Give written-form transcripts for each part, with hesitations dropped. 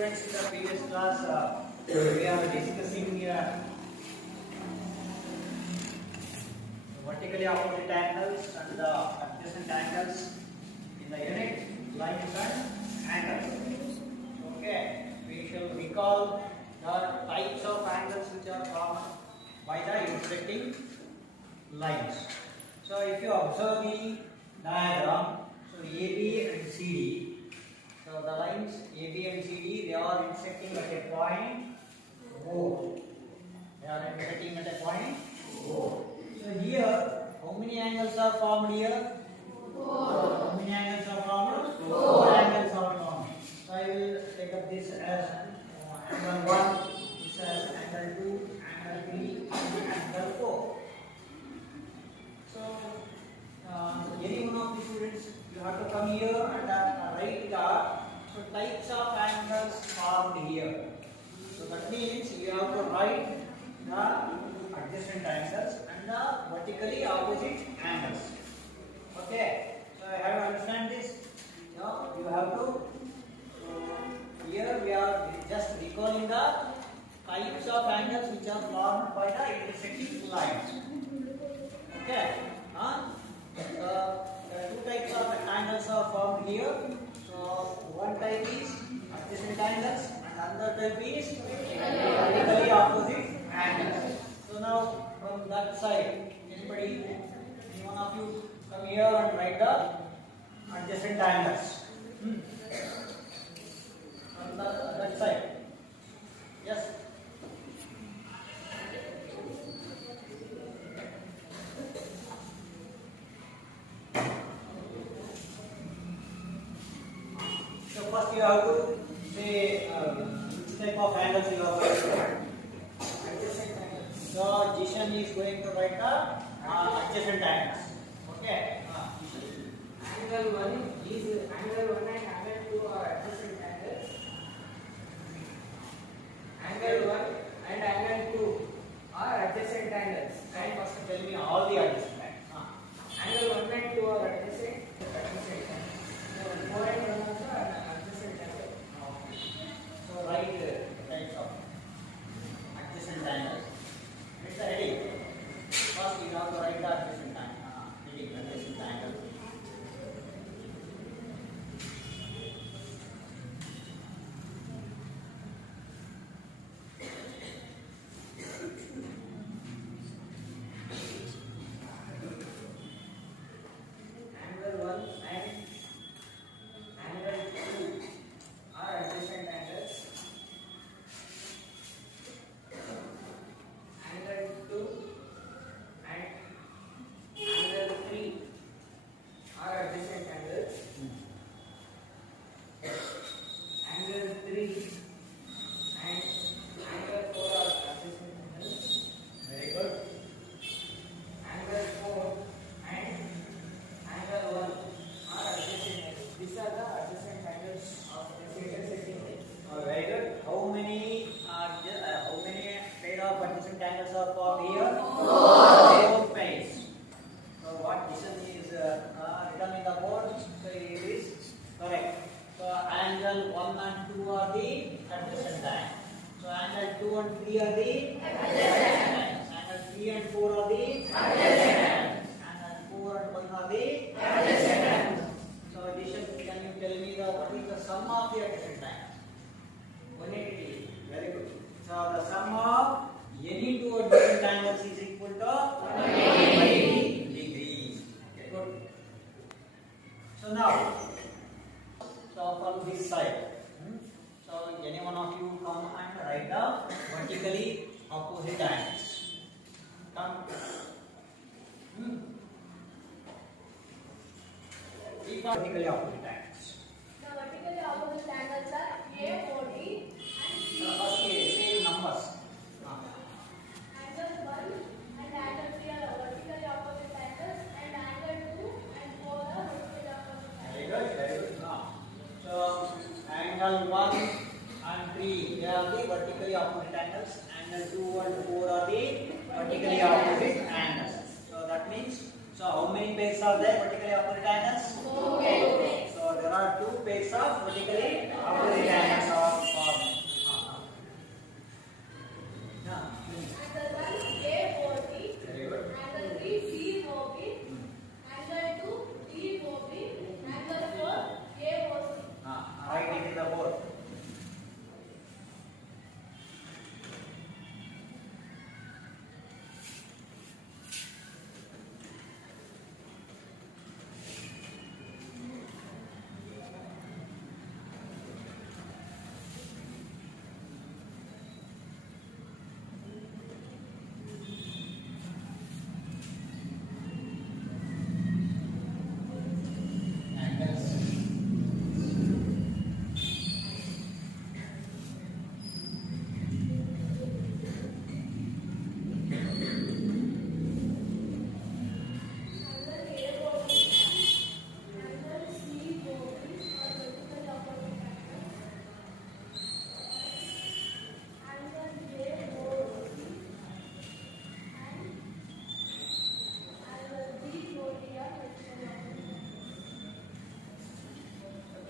students, in the previous class, we are discussing vertically opposite angles and the adjacent angles in the unit lines and angles. Okay, we shall recall the types of angles which are formed by the intersecting lines. So, if you observe the diagram, so AB and CD, so the lines AB and CD, they are intersecting at a point O. They are intersecting at a point O. So here, how many angles are formed here? 4. How many angles are formed? 4 angles are formed. So I will take up this as angle 1, this as angle 2, angle 3, and angle 4. So any one of the students, you have to come here and write the types of angles formed here. So that means you have to write the adjacent angles and the vertically opposite angles. Okay, so I have to understand this. Now you have to. Here we are just recalling the types of angles which are formed by the intersecting lines. Okay. The two types of angles are formed here. So one type is adjacent angles and another type is vertically opposite angles. So now from that side, any one of you come here and write the adjacent angles. From that side. Yes. So first you have to say which type of angles you are going to write. Adjacent angles. So Jishan is going to write the adjacent angles. Okay. Angle 1 is angle 1 and angle 2 are adjacent angles. Angle 1 and angle 2 are adjacent angles. And first tell me all the adjacent angles. Angle 1 and 2 are adjacent. So 4 and 1 also are adjacent angles. So write the types of adjacent angles. It's a heading. First you have to write the adjacent angle. Heading adjacent angle. Angle 1 and angle 2 are adjacent angles. Angle 2 and angle 3 are adjacent angles. Angle 3 and angle 4 are adjacent angles. Very good. Angle 4 and angle 1 are adjacent angles. These are the adjacent angles of the intersecting lines. Very good. How many pair of adjacent angles are formed here? 4 pairs. So what decision is written in the board? So it is correct. So angle 1 and 2 are the adjacent angles. So angle 2 and 3 are the adjacent angles. Angle 3 and 4 are the adjacent angles. Angle 4 and 1 are the adjacent angles. So addition, can you tell me what is the sum of the adjacent angles? 180 degrees. Very good. So the sum of any two adjacent angles is equal to 180 degrees. Okay, good. So now, from this side, so any one of you come and write the vertically opposite angles. Come. These are vertically opposite angles. The vertically opposite angles are A40 and First, same numbers. angle 1 and angle 3 are vertically opposite angles and angle 2 and 4 are vertically opposite Very angles. good, very good. So angle 1 and 3 they are the vertically opposite angles. Angle 2 and 4 are the vertically opposite angles. So that means, so how many pairs are there vertically opposite angles? 4 pairs. So there are 2 pairs of vertically opposite angles are formed.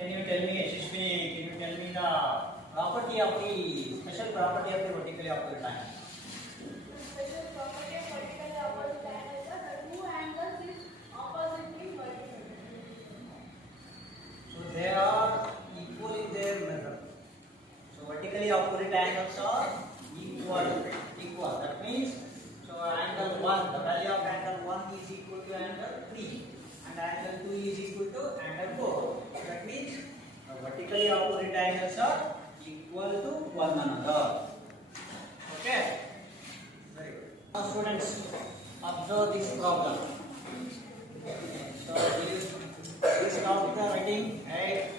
can you tell me, Shishmi, can you tell me the property of the special property of the vertically opposite triangle? Special property of vertically opposite triangle is that the two angles is oppositely vertical. So they are equal in their measure. So vertically opposite angles are equal. That means so angle 1, the value of angle 1 is equal to angle 3 and angle 2 is equal to angle 4. That means vertically opposite angles are equal to one another. Okay? Very good. Now students, observe this problem. So this stop the writing. Hey,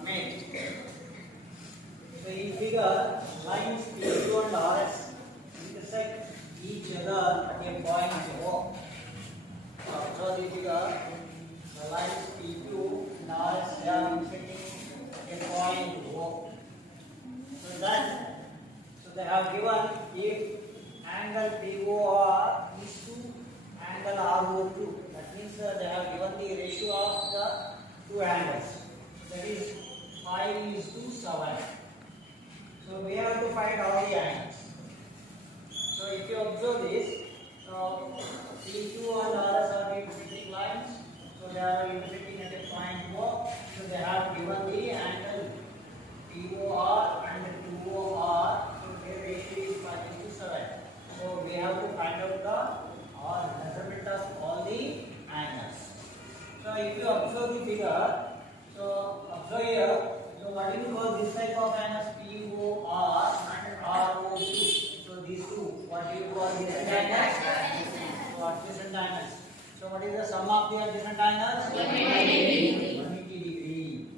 Amit. So in figure, lines P2 and RS intersect each other at a point O. So observe the figure. The lines P2 and RS they are intersecting at a point O. So they have given if angle POR is to angle RO2. That means they have given the ratio of the two angles. That is 5:7. So we have to find all the angles. So if you observe this, so P2 and RS are intersecting lines. So they are intersecting at a point O. So they have given the angle POR and 2OR. So their ratio is 5:7. So we have to find out the measurement of all the angles. So if you observe the figure, so observe here. So what do you call this type of angles? POR and RO2. So these two, what do you call different angles? So adjacent angles. So what is the sum of the adjacent angles? 180 degree.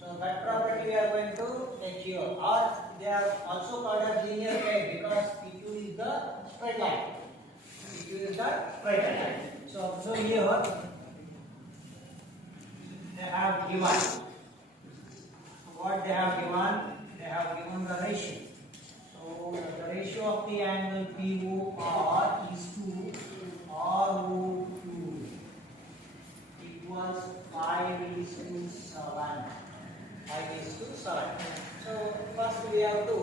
So that property we are going to take here. Or they are also called as linear plane because P2 is the straight line. P2 is the straight line. So observe here. They have given. What they have given? They have given the ratio. So the ratio of the angle POR is to RO2 equals 5:7. 5:7. So first we have to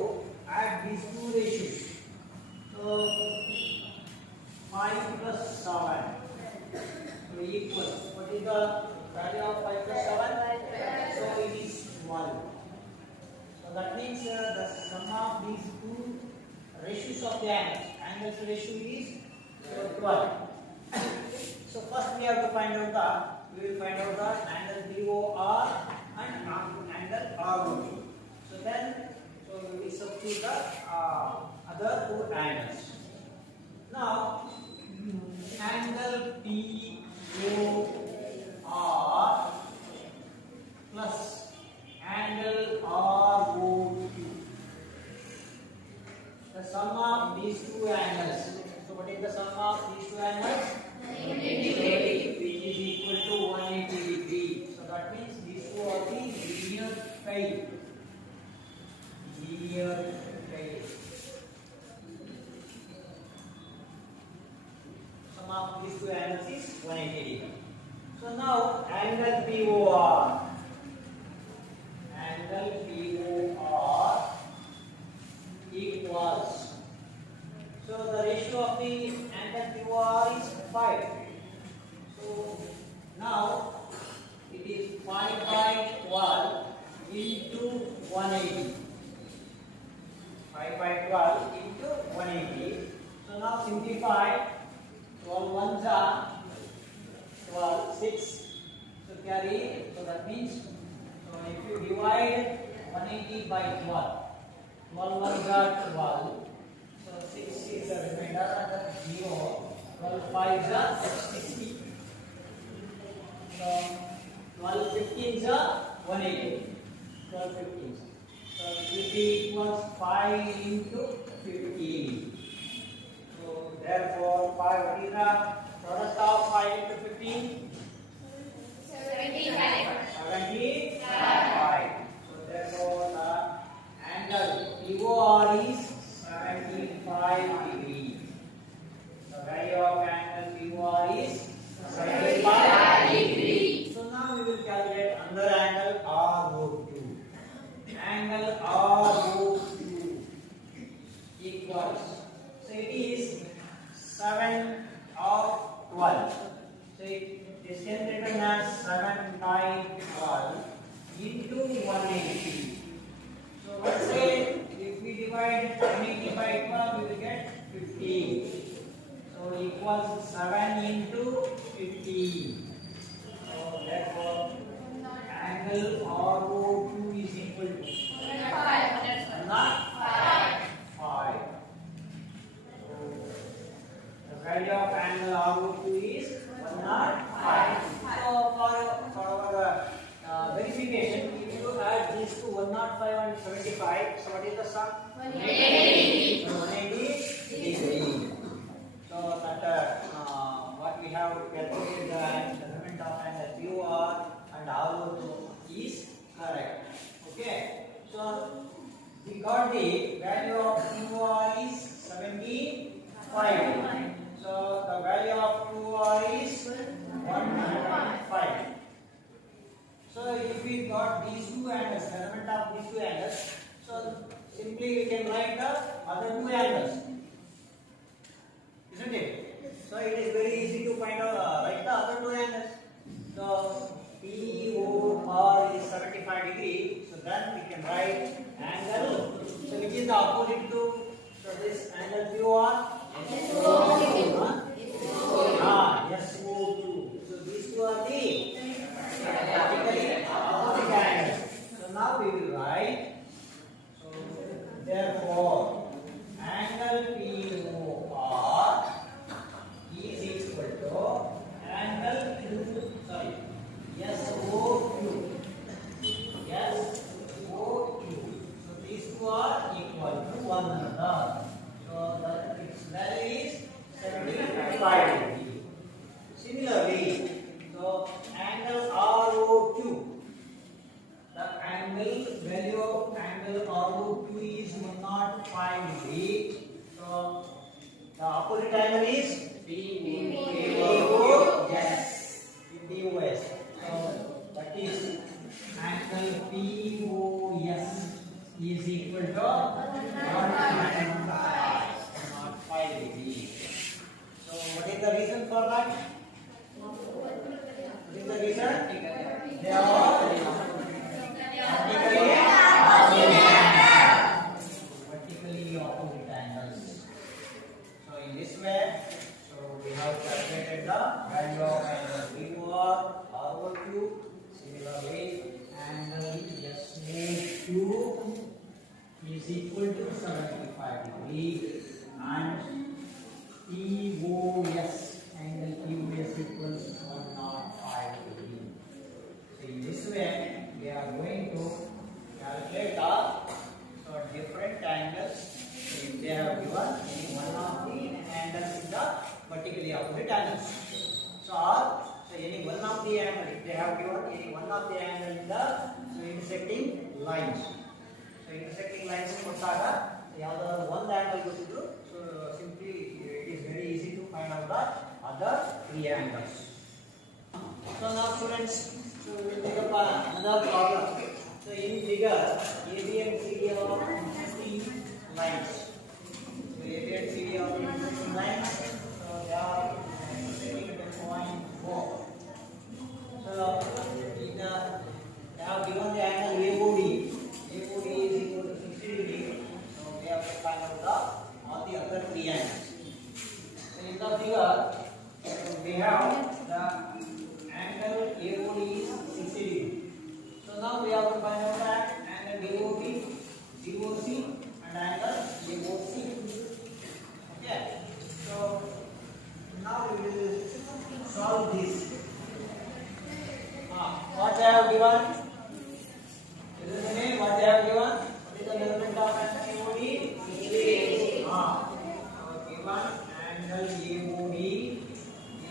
add these two ratios. So 5 plus 7 so equal. What is the value of 5 plus 7? So it is 12. So that means the sum of these two ratios of the angles ratio is 12. So first we have to find out we will find out the angle POR and angle ROT. So then we will substitute the other two angles. Now angle POR plus angle ROT. The sum of these two angles. So what is the sum of these two angles? 180, which is equal to 180 degree. So that means these two are the linear pair. Linear pair. Sum of these two angles is 180 degree. So now angle POR. Angle POR equals. So the ratio of the angle POR is 5. So now it is 5/12 into 180. 5/12 into 180. So now simplify. 12 ones are 12, 6. So carry. So that means if you divide 180 by 12, 12 ones are 12. So 6 is the remainder and the 0. 12 fives are 60. So 12 15s are 180. 12 15s. So it will be equals 5 into 15. So therefore 5, what is the product of 5 into 15? 75. 75. So therefore the angle POR is 75 degree. The value of angle POR is 75 degree. So now we will calculate another angle RO2. Angle RO2 equals, so it is 7 of 12. So it is written as 7 by 12 into 180. So let's say if we divide 180 by 12, we will get 15. So equals 7 into 15. So therefore, angle RO2 is equal to 5. So the value of angle RO2 is 105. So for our verification, if you add these two 105 and 75, so what is the sum? 180. So 180 degree. So that what we have calculated the measurement of angle QR and RO2 is correct. Okay. So we got the value of QR is 75. So the value of QR is 105. So if we got these two angles, measurement of these two angles, so simply we can write the other two angles, isn't it? So it is very easy to find out write the other two angles. So POR is 75 degree. So then we can write angle. So which is the opposite to, so this angle POR? SO2. So these two are the practically opposite angles. So now we will write. So therefore, angle POR is equal to angle SOQ. So these two are equal to one another. So that its value is 75 degree. Similarly, so angle ROQ, the angle value of angle ROQ is 105 degree. So the opposite angle is POS. POS. So that is angle POS is equal to 105 degree. So what is the reason for that? What is the reason? They are vertically opposite angles. So in this way, so we have calculated the value of angle POR, ROQ. Similarly, angle SOQ is equal to 75 degree and POS, angle POS equals 105 degree. So in this way, we are going to calculate the different angles. So if they have given any one of the angles in the vertically opposite angles. So any one of the angle, if they have given any one of the angle in the intersecting lines. So intersecting lines ಕೊಟ್ಟಾಗ ಯಾವುದಾದರೂ ಒಂದು angle ಗೊತ್ತಿದ್ರು, so simply it is very easy to find out the other three angles. So now students, so we will take up another problem. So in figure, AB and CD are intersecting lines. So AB and CD are intersecting lines. So they are intersecting at point 4. So in they have given the angle AOD. AOD is equal to 60 degree. So we have to find out all the other three angles. So in the figure, we have the angle AOD is 60 degree. So now we have to find out that angle DOB, DOC and angle AOC. Okay. So now we will solve this. What they have given? This is the name. What they have given? What is the measurement of angle AOD? 60 degree. Given angle AOD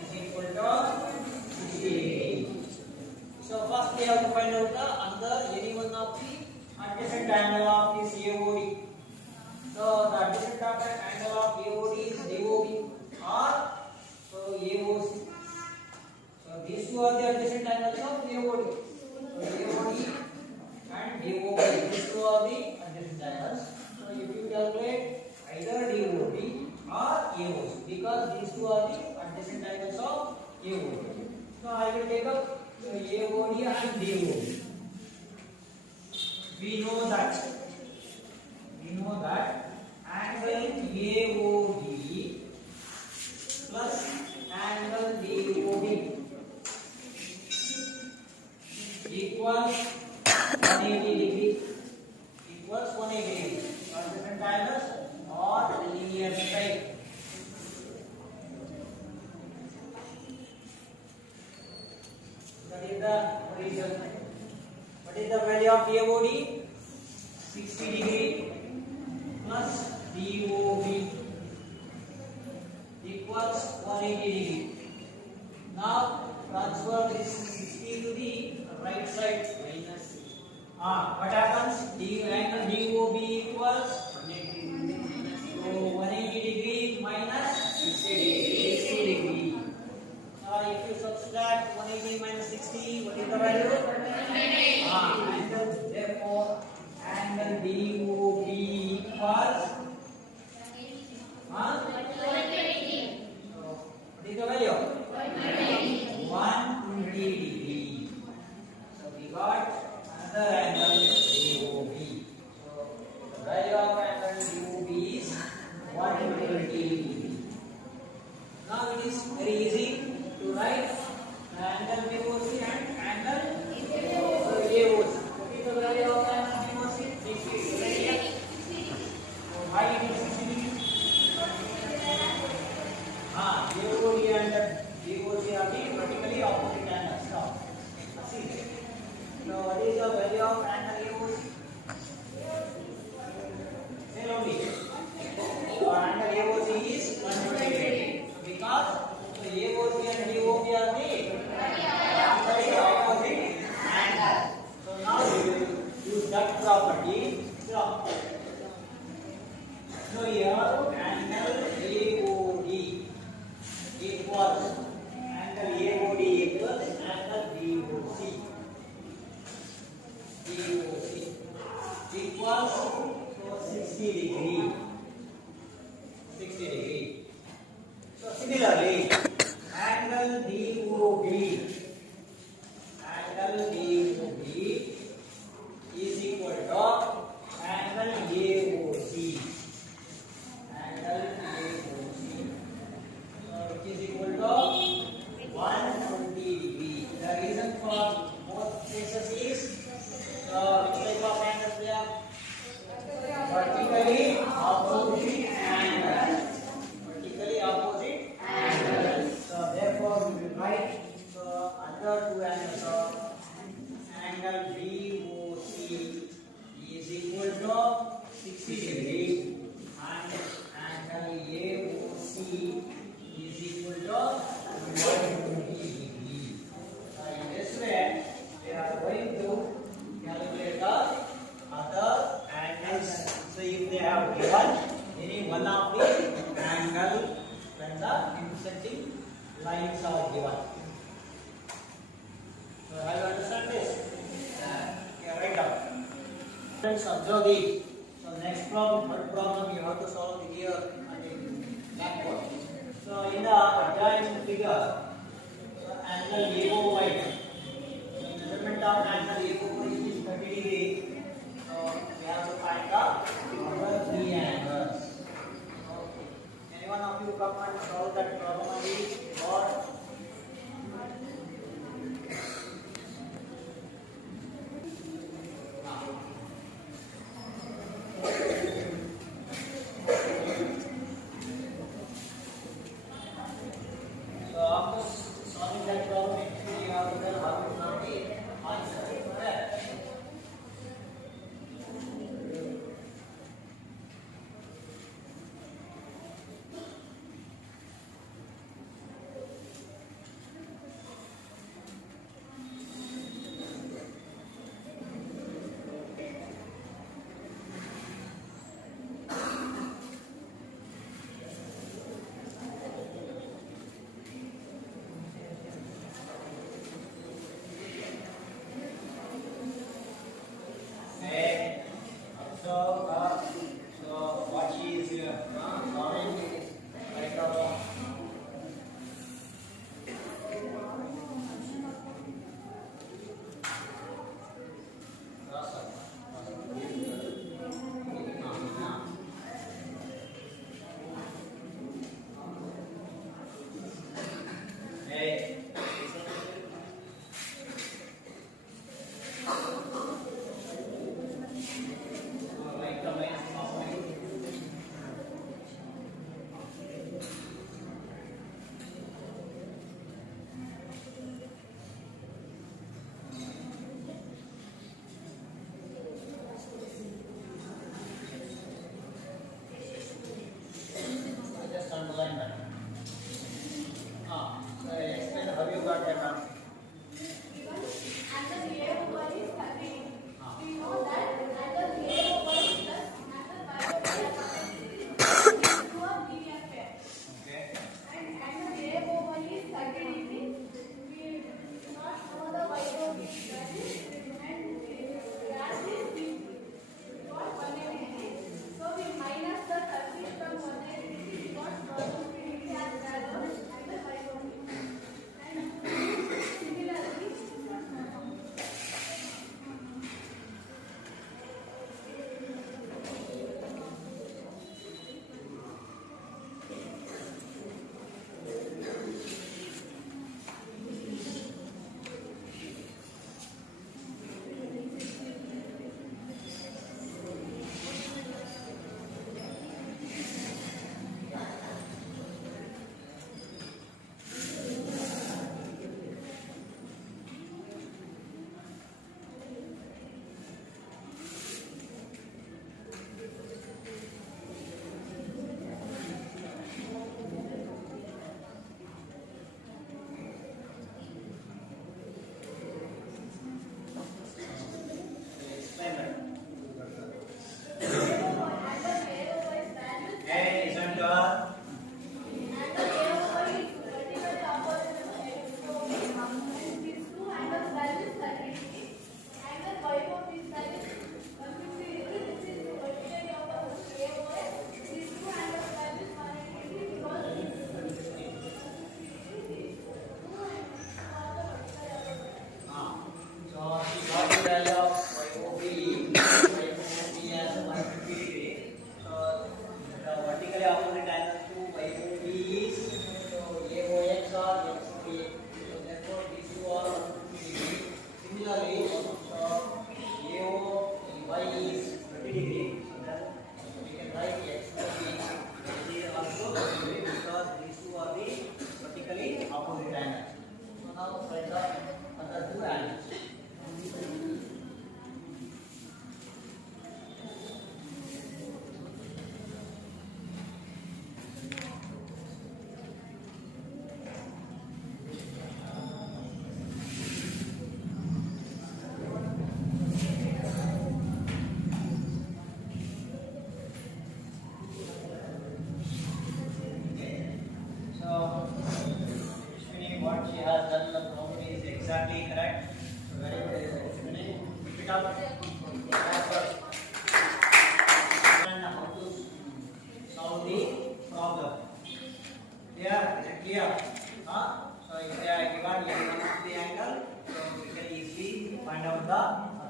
is equal to 60 degree. So first we have to find out the any one of the adjacent angle of this AOD. So the adjacent angle of AOD is DOB or so AOC. So these two are the adjacent angles of AOD. So to take up AOD and DOD. We know that angle AOD plus angle DOD equals 180 degree. Equals 180 degree. Or different angles or linear straight. That is the reason. What is the value of AOD? 60 degree plus DOB equals 180 degree. Now transfer this 60 to the right side. Minus. What happens? Angle DOB equals 180 degree minus 60 degree. Now if you subtract 180 minus 60, what is the value? Angle, therefore angle DOB equals 180. So what is the value? 120 degree. So we got another angle DOB. So the value of angle DOB is 120 degree. Now it is very easy to write the angle BOC and angle AOC. What is the value of angle BOC? 60 degree. So why it is 60 degree? AOD and BOC are the vertically opposite angles. Now, see. So what is the value of angle AOC? Say only. So angle AOC is 120 degree. Because the AOC and DOB are the vertically opposite angles. So now we will use that property. So here angle AOD equals angle AOD equals angle DOC. Equals so 60 degree. 60 degree. So similarly, angle DOB is equal to angle AOC. Which is equal to 120 degree. The reason for both cases is which type of angles they are? Vertically opposite angles. Vertically opposite angles. So therefore we will write other two angles of angle BOC is equal to 60 degree and angle AOC is equal to 120 degree. In this way, we are going to calculate the other angles. So if they have given any one of the angle, then the intersecting lines are given. So have you understand this? Okay, write down. Friends, observe this. So next problem, third problem, you have to solve it here on the blackboard. So in the adjoining figure, angle AOY, the measurement of angle AOY is 30 degree. So we have to find the other three angles. Okay. Anyone of you come and solve that problem on the board? So after solving that problem, actually you have to tell how to solve the answer.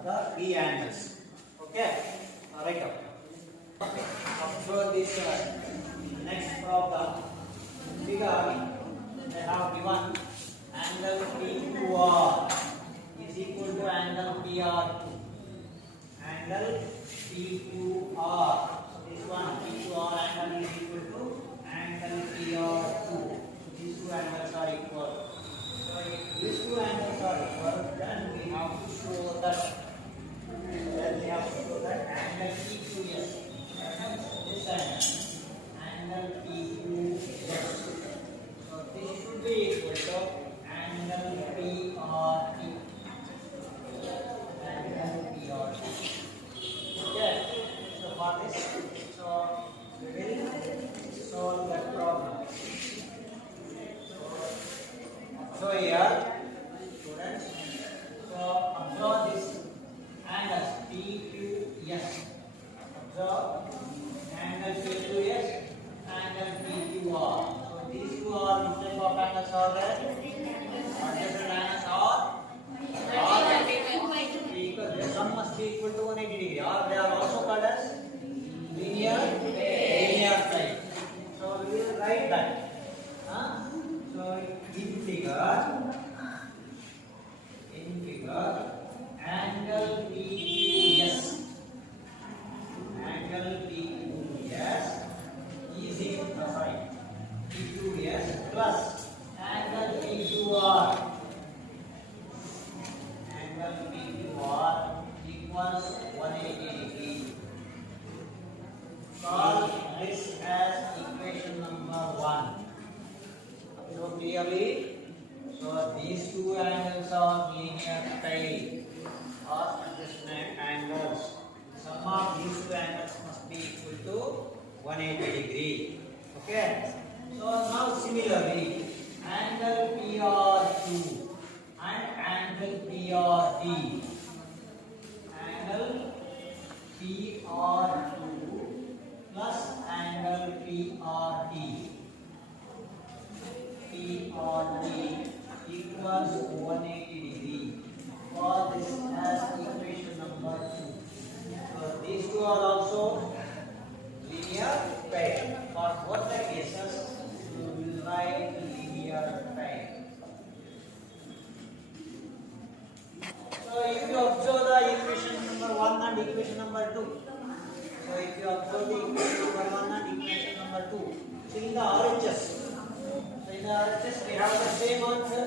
the B angles. Okay, right up. Observe this next problem. Figure they have given angle PQR is equal to angle PR2. Angle PQR. So this one PQR angle is equal to angle PR2. These two angles are equal. So if these two angles are equal, then we have to show that. Then we have to show that angle PQS. This angle PQS. So this should be equal to angle PRT. Angle PRT. Okay. So for this, so we will solve that problem. So here, students, so observe this angles PQS. Observe angle PQS, angle PQR. So these two are which type of angles are there? Adjacent angles are because their sum must be equal to 180 degree, or they are also called as linear side. So we will write that. So in figure, angle PQS, PQS plus angle PQR, equals 180 degree. Solve this as equation number 1. So clearly, so these two angles are linear pi or adjacent angles. Sum of these two angles must be equal to 180 degree. Okay. So now similarly, angle PR2 and angle PRT. Angle PR2 plus angle PRT. PRT equals 180 degree. For this as equation number 2. So these two are also linear pair. For both the cases, we will write linear pair. So if you observe the equation number 1 and equation number 2. So if you observe the equation number 1 and equation number 2. So in the RHS. So in the RHS we have the same answer.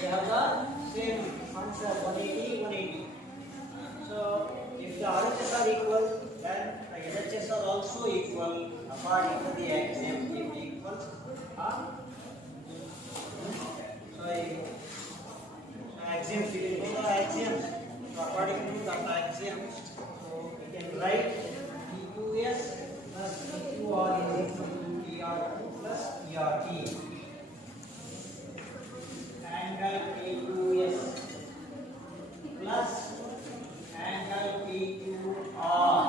We have the same answer 180, 180. So if the RHS are equal, then the LHS are also equal according to the axiom. If equals, so axioms, we will know the axioms. So according to the axioms, so we can write PQS plus PQR is equal to PR2 plus PRT. Angle PQS plus angle PQR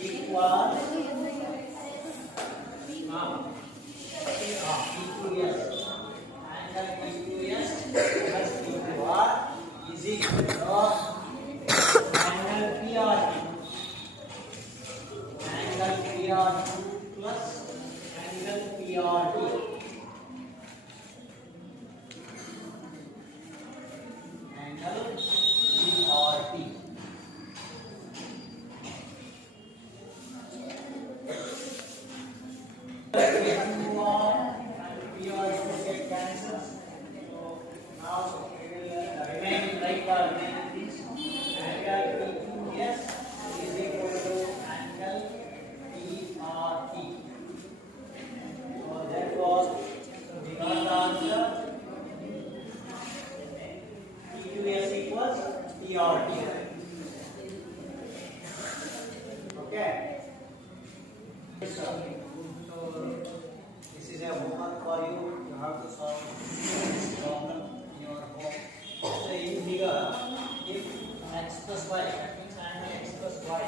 equals PQS. Angle PQS plus PQR is equal to angle PRT. Angle PR2 plus angle PRT. Angle PRT. Now we will remain like the remaining things. Angle PQS is equal to angle PRT. So therefore, we got the answer. PQS equals PRT. Okay. So this is a homework for you. You have to solve this problem in your home. So in figure, if x plus y, that means angle x plus y